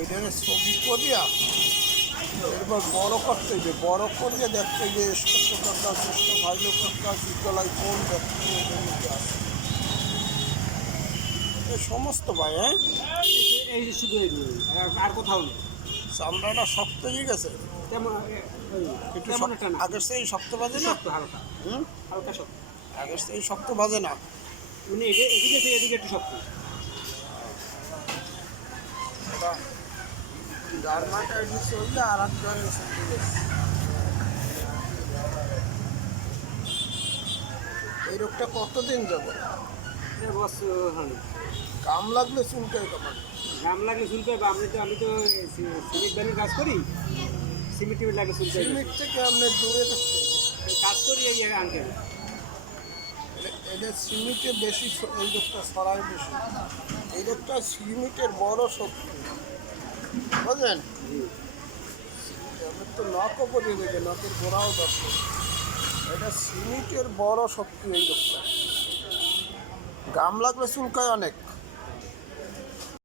এইটারে ছবি করিয়া এরপর বড় করতে হবে, বড় করিয়ে দেখতে যে ষষ্ঠ সরকার ষষ্ঠ ভাইল সরকার বিদ্যালয় কোন ব্যক্তি এদের মধ্যে আছে এই সমস্ত ভাই। হ্যাঁ, এই যে শুধু এইগুলো আর কোথাও নেই চামড়াটা শক্ত হয়ে গেছে, তেমন একটু তেমন একটা না, আগের সেই শক্ত বাজে না। শক্ত হালকা, হুম, হালকা শক্ত, আগের সেই শক্ত বাজে না। মানে এদিকে এদিকে একটু শক্ত। জার্মানটা একটু চললে আর একজন এই রোগটা কতদিন যাবে? বস হ্যাঁ, কাম লাগলে চুলকায় কামার। ঘাম লাগলে শুনতে হবে। আমি তো সিমেন্ট ব্যানের কাজ করি, সিমেন্ট টিমেন্ট লাগে শুনতে হবে। সিমেন্ট থেকে আপনার দূরে থাকতে হবে। কাজ করি এই আনতে এটা সিমেন্টে বেশি এই রোগটা ছড়ায় বেশি। এই রোগটা সিমেন্টের বড় শক্তি, বুঝলেন? আমার তো নখও পড়ে গেছে, নখের গোড়াও দরকার। এটা সিমেন্টের বড় শক্তি এই রোগটা। ঘাম লাগলে চুলকায় অনেক।